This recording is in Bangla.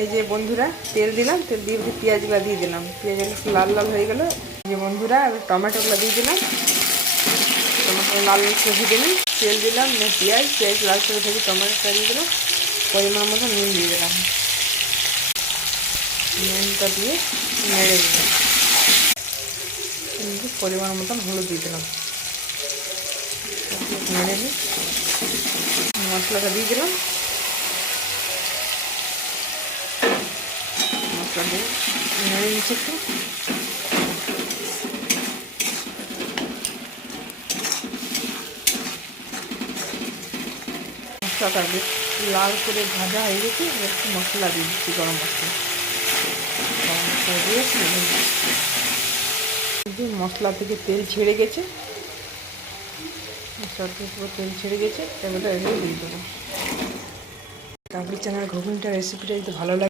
এই যে বন্ধুরা তেল দিলাম, তেল দিয়ে পেঁয়াজগুলো দিয়ে দিলাম, পেঁয়াজগুলো একটু লাল লাল হয়ে গেল। যে বন্ধুরা টমেটোগুলো দিয়ে দিলাম, টমেটো লাল লাল করে ভেজে নিই। তেল দিলাম, পেঁয়াজ লাল করে ভেজে টমেটোটা দিয়ে দিলাম, পরিমাণ মতো নুন দিয়ে দিলাম, নুনটা দিয়ে নেড়ে দিলাম, পরিমাণ মতন হলুদ দিয়ে দিলাম, নেড়ে নিই। মশলাটা দিয়ে দিলাম, মশলা দিয়ে নেড়ে নিচ্ছি একটু। মশলাটা বেশ লাল করে ভাজা হয়ে গেছে, একটু মশলা দিয়ে দিচ্ছি, গরম মশলা দিয়ে মশলা থেকে তেল ছেড়ে গেছে, মশলা থেকে পুরো তেল ছেড়ে গেছে, এবারে এগুলো দিয়ে দেবো। কাবলি চানার ঘুগনিটা রেসিপিটা যদি ভালো লাগে